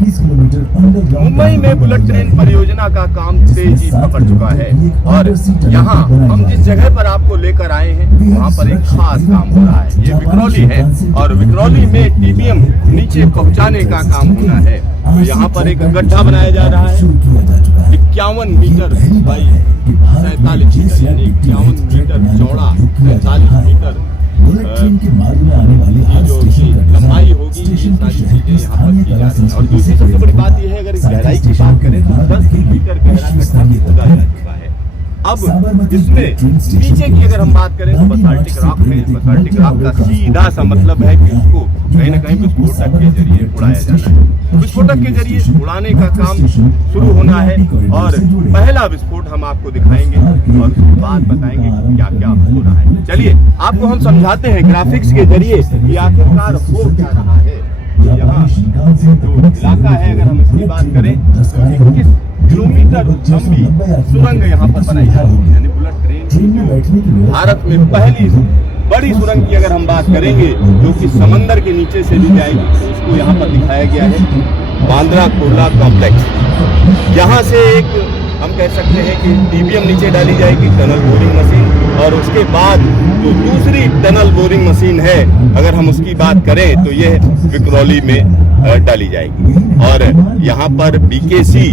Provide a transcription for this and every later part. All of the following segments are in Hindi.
मुंबई में बुलेट ट्रेन परियोजना का काम तेजी पकड़ चुका है और यहाँ हम जिस जगह पर आपको लेकर आए हैं वहाँ पर एक खास काम हो रहा है। ये विक्रोली है और विक्रोली में टीबीएम नीचे पहुँचाने का काम होना है। तो यहाँ पर एक गड्ढा बनाया जा रहा है 51 मीटर बाई 47 मीटर, यानी 51 मीटर चौड़ा 47 मीटर की जो लंबाई होगी। ये सारी चीजें यहाँ पर की जा रही है। और दूसरी सबसे बड़ी बात यह है, अगर इस गहराई की बात करें तो 10 मीटर गहरा गड्ढा खोदा जा चुका है। अब इसमें नीचे की अगर हम बात करें तो बसाल्टिक रॉक है। बसाल्टिक रॉक का सीधा सा मतलब है कि उसको कहीं ना कहीं विस्फोटक के जरिए उड़ाया जाना है। विस्फोटक के जरिए उड़ाने का काम शुरू होना है और पहला विस्फोट हम आपको दिखाएंगे और उसके बाद बताएंगे क्या क्या हो रहा है। चलिए आपको हम समझाते हैं ग्राफिक्स के जरिए कि आखिरकार हो क्या रहा है। यहाँ जो इलाका है, अगर हम इसकी बात करें तो 21 किलोमीटर लंबी सुरंग यहाँ पर बनाई जा रही है। यानी बुलेट ट्रेन की जो भारत में पहली बड़ी सुरंग की अगर हम बात करेंगे जो कि समंदर के नीचे से भी जाएगी, तो उसको यहाँ पर दिखाया गया है बांद्रा कुर्ला कॉम्प्लेक्स। यहाँ से एक हम कह सकते हैं कि टीबीएम नीचे डाली जाएगी, टनल बोरिंग मशीन, और उसके बाद जो दूसरी टनल बोरिंग मशीन है अगर हम उसकी बात करें तो ये विक्रोली में डाली जाएगी। और यहाँ पर बीकेसी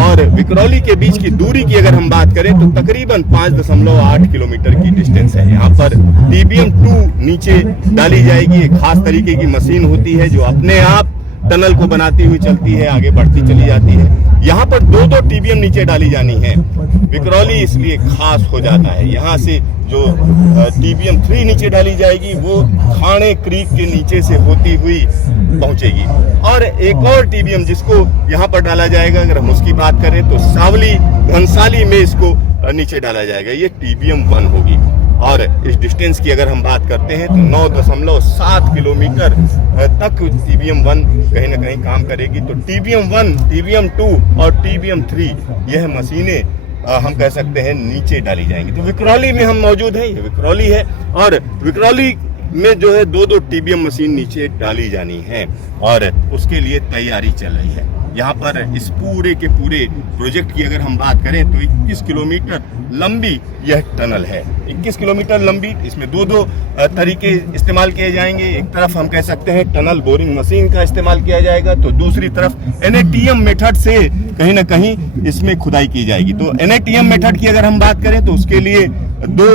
और विक्रोली के बीच की दूरी की अगर हम बात करें तो तकरीबन 5.8 किलोमीटर की डिस्टेंस है। यहाँ पर टीबीएम 2 नीचे डाली जाएगी। एक खास तरीके की मशीन होती है जो अपने आप टनल को बनाती हुई चलती है, आगे बढ़ती चली जाती है। यहाँ पर दो टीबीएम नीचे डाली जानी है। विक्रोली इसलिए खास हो जाता है। यहाँ से जो टीबीएम 3 नीचे डाली जाएगी वो खाने क्रीक के नीचे से होती हुई पहुंचेगी। और एक और टीबीएम जिसको यहाँ पर डाला जाएगा, अगर हम उसकी बात करें तो सावली घनसाली में इसको नीचे डाला जाएगा। ये टीबीएम 1 होगी। और इस डिस्टेंस की अगर हम बात करते हैं तो 9.7 किलोमीटर तक टीबीएम 1 कहीं ना कहीं काम करेगी। तो टीबीएम 1, टीबीएम 2 और टीबीएम 3 यह मशीनें हम कह सकते हैं नीचे डाली जाएंगी। तो विक्रोली में हम मौजूद हैं, ये विक्रोली है और विक्रोली में जो है दो टीबीएम मशीन नीचे डाली जानी है और उसके लिए तैयारी चल रही है। यहाँ पर इस पूरे के पूरे प्रोजेक्ट की अगर हम बात करें तो 21 किलोमीटर लंबी यह टनल है। 21 किलोमीटर लंबी, इसमें दो तरीके इस्तेमाल किए जाएंगे। एक तरफ हम कह सकते हैं टनल बोरिंग मशीन का इस्तेमाल किया जाएगा, तो दूसरी तरफ एनएटीएम मेथड से कहीं ना कहीं इसमें खुदाई की जाएगी। तो एनएटीएम मेथड की अगर हम बात करें तो उसके लिए 2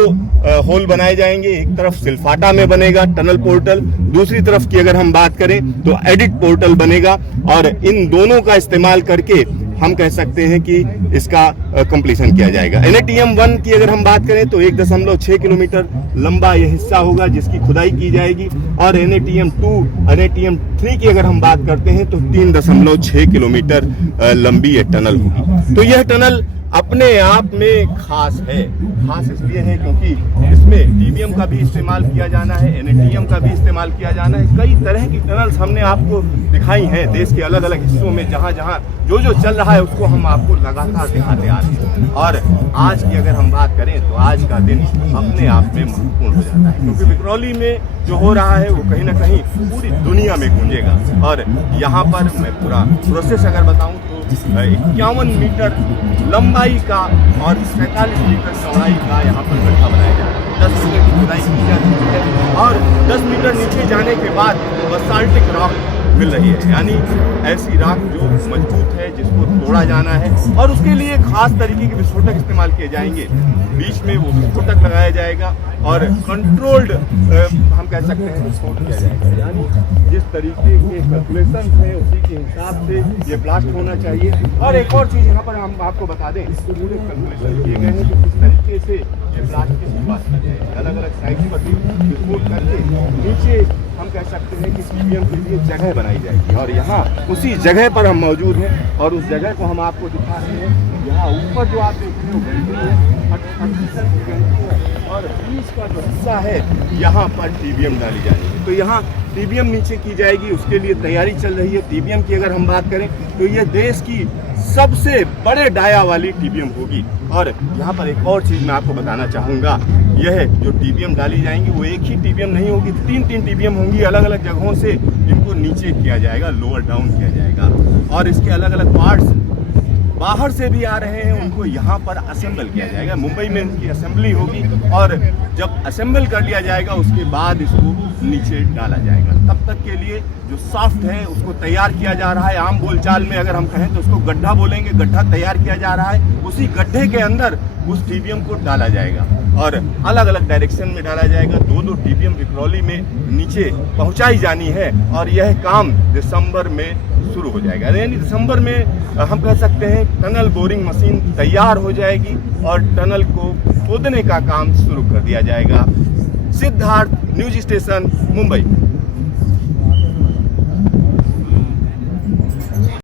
होल बनाए जाएंगे। एक तरफ सिलफाटा में बनेगा टनल पोर्टल, दूसरी तरफ की अगर हम बात करें तो एडिट पोर्टल बनेगा। और इन दोनों का इस्तेमाल करके हम कह सकते हैं कि इसका कंप्लीशन किया जाएगा। एनएटीएम 1 की अगर हम बात करें तो 1.6 किलोमीटर लंबा यह हिस्सा होगा जिसकी खुदाई की जाएगी। और एनएटीएम 2, एनएटीएम 3 की अगर हम बात करते हैं तो 3.6 किलोमीटर लंबी यह टनल होगी। तो यह टनल अपने आप में खास है। खास इसलिए है क्योंकि इसमें टीबीएम का भी इस्तेमाल किया जाना है, एनएटीएम का भी इस्तेमाल किया जाना है। कई तरह की टनल्स हमने आपको दिखाई हैं देश के अलग अलग हिस्सों में, जहां जहां जो चल रहा है उसको हम आपको लगातार दिखाते आ रहे हैं। और आज की अगर हम बात करें तो आज का दिन अपने आप में महत्वपूर्ण हो जाता है क्योंकि विक्रोली में जो हो रहा है वो कहीं ना कहीं पूरी दुनिया में गूंजेगा। और यहाँ पर मैं पूरा प्रोसेस अगर बताऊँ तो 51 मीटर लंबाई का और 47 मीटर चौड़ाई का यहाँ पर गड्ढा बनाया जा रहा है। 10 मीटर की खुदाई की जा चुकी है और 10 मीटर नीचे जाने के बाद बसाल्टिक रॉक मिल रही है, यानी ऐसी राख जो मजबूत है जिसको तोड़ा जाना है। और उसके लिए खास तरीके के विस्फोटक इस्तेमाल किए जाएंगे। बीच में वो विस्फोटक लगाया जाएगा और कंट्रोल्ड हम कह सकते हैं विस्फोट किया जाएगा। यानी जिस तरीके के कैलकुलेशन है उसी के हिसाब से ये ब्लास्ट होना चाहिए। और एक और चीज़ यहाँ पर हम आपको बता दें, पूरे कैलकुलेशन किए गए हैं कि किस तरीके से ये ब्लास्ट की शुरुआत की जाए। अलग अलग साइड पर विस्फोट करके नीचे हम कह सकते हैं कि टीबीएम के लिए जगह बनाई जाएगी। और यहाँ उसी जगह पर हम मौजूद हैं और उस जगह को हम आपको दिखा रहे हैं। यहाँ ऊपर जो आप देख रहे हो घंटी है, 38 की घंटी है और बीच का जो हिस्सा है यहाँ पर टीबीएम डाली जाएगी। तो यहाँ टीबीएम नीचे की जाएगी, उसके लिए तैयारी चल रही है। टीबीएम की अगर हम बात करें तो ये देश की सबसे बड़े डाया वाली टीबीएम होगी। और यहाँ पर एक और चीज़ मैं आपको बताना चाहूँगा, यह जो टीबीएम डाली जाएंगी वो एक ही टीबीएम नहीं होगी, 3 टीबीएम होंगी। अलग अलग जगहों से इनको नीचे किया जाएगा, लोअर डाउन किया जाएगा। और इसके अलग अलग पार्ट्स बाहर से भी आ रहे हैं, उनको यहाँ पर असेंबल किया जाएगा। मुंबई में इनकी असेंबली होगी और जब असेंबल कर लिया जाएगा उसके बाद इसको नीचे डाला जाएगा। तब तक के लिए जो सॉफ्ट है उसको तैयार किया जा रहा है। आम बोलचाल में अगर हम कहें तो उसको गड्ढा बोलेंगे, गड्ढा तैयार किया जा रहा है। उसी गड्ढे के अंदर उस टीबीएम को डाला जाएगा और अलग अलग डायरेक्शन में डाला जाएगा। 2-2 टीबीएम विक्रोली में नीचे पहुंचाई जानी है और यह काम दिसंबर में शुरू हो जाएगा। यानी दिसंबर में हम कह सकते हैं टनल बोरिंग मशीन तैयार हो जाएगी और टनल को खोदने का काम शुरू कर दिया जाएगा। Siddharth, news station, Mumbai.